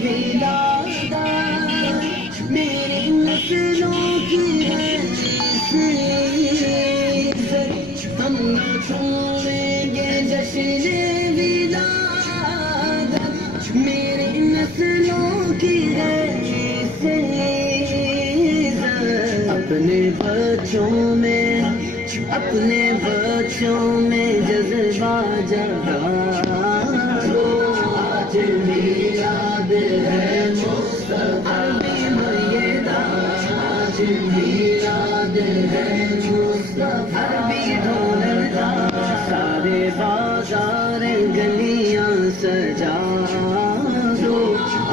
ولادت میری نسلوں کی ہے ہم چھوڑیں گے جشن ولادت میری نسلوں کی ہے اپنے بچوں میں جذبہ جگا دو آج میلاد ہے مصطفیٰ آج میلاد ہے مصطفیٰ سارے بازار گلیاں سجا دو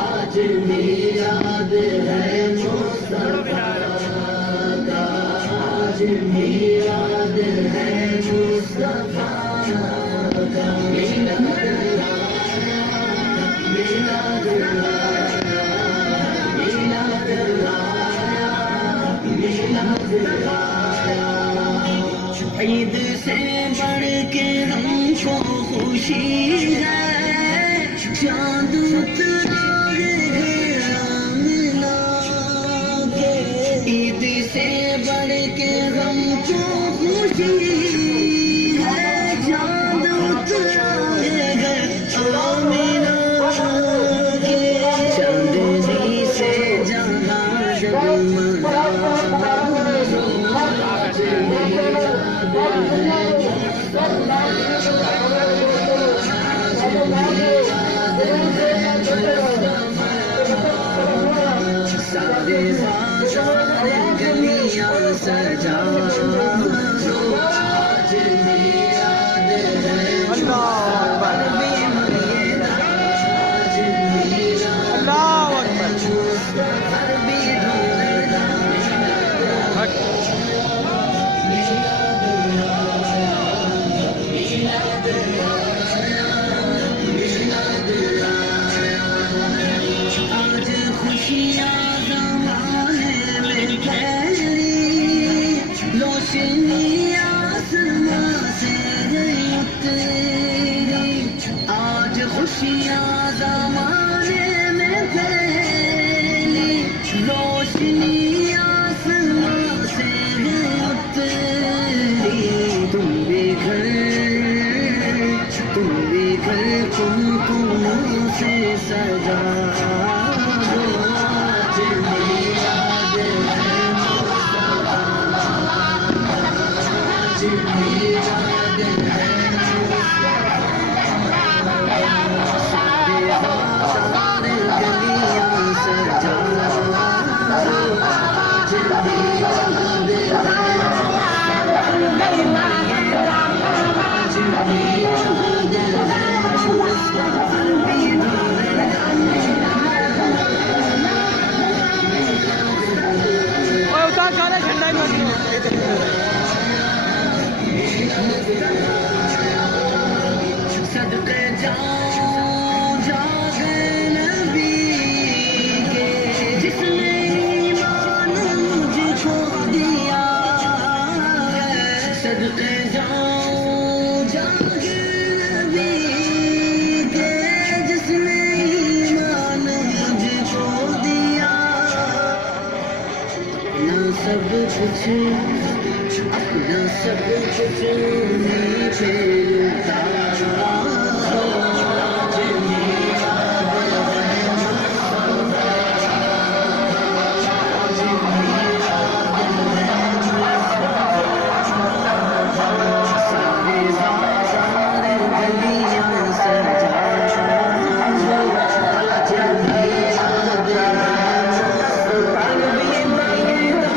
آج میلاد ہے مصطفیٰ آج میلاد ہے مصطفیٰ عید سے بڑھ کے ہم کو خوشی ہے چاند اترا ہے آمنہ کے عید سے بڑھ کے ہم کو خوشی ہے چاند اترا ہے آمنہ کے چاندنی سے جہاں جگمگا سارے بازار گلیاں سجا دو آج میلاد ہے مصطفیٰ آج میلاد ہے مصطفیٰ آج خوشیاں زمانے میں پھیلی روشنی آسمان سے اتری آج خوشیاں زمانے میں پھیلی روشنی آسمان سے اتری تم بھی گھر کمکم سے سجا دو آج میلاد ہے مصطفیٰ آج میلاد ہے سارے بازار گلیاں سجا دو آج میلاد ہے آج میلاد ہے صدقے جاؤں جاگے نبی کے جس نے ایمان مجھ کو دیا ہے صدقے جاؤں جاگے نبی کے جس نے ایمان مجھ کو دیا اپنا سب کچھ نیچے اتارا آج میلاد ہے آج میلاد ہے سارے بازار گلیاں سجا دو آج میلاد ہے آج میلاد ہے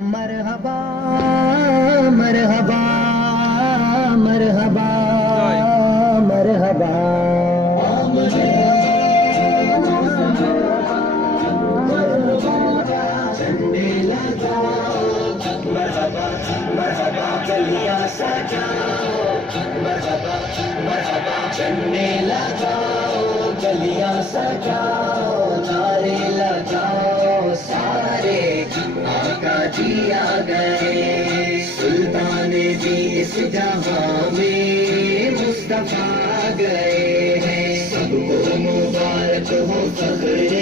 مرحبا مرحبا مرحبا مرحبا چلنے لگا مرحبا مرحبا گلیاں سجاؤ مرحبا مرحبا چلنے لگا گلیاں سجاؤ نعرے لگاؤ سارے آقا جی آ گئے سلطان جی اس جہاں میں مصطفیٰ گئے ہیں سب کو مبارک ہو فخر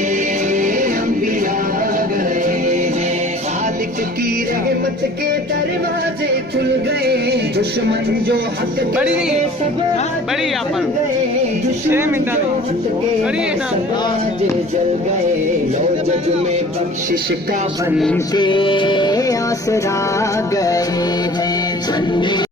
انبیاء گئے ہیں خالق کی رحمت کے دروازے کھل گئے دشمن جو حق کے سب بڑی یہاں پر گئے 6 منٹ بڑی ہے نا آج جل گئے لو جج میں بخشش کا بن کے آسرا گئے ہیں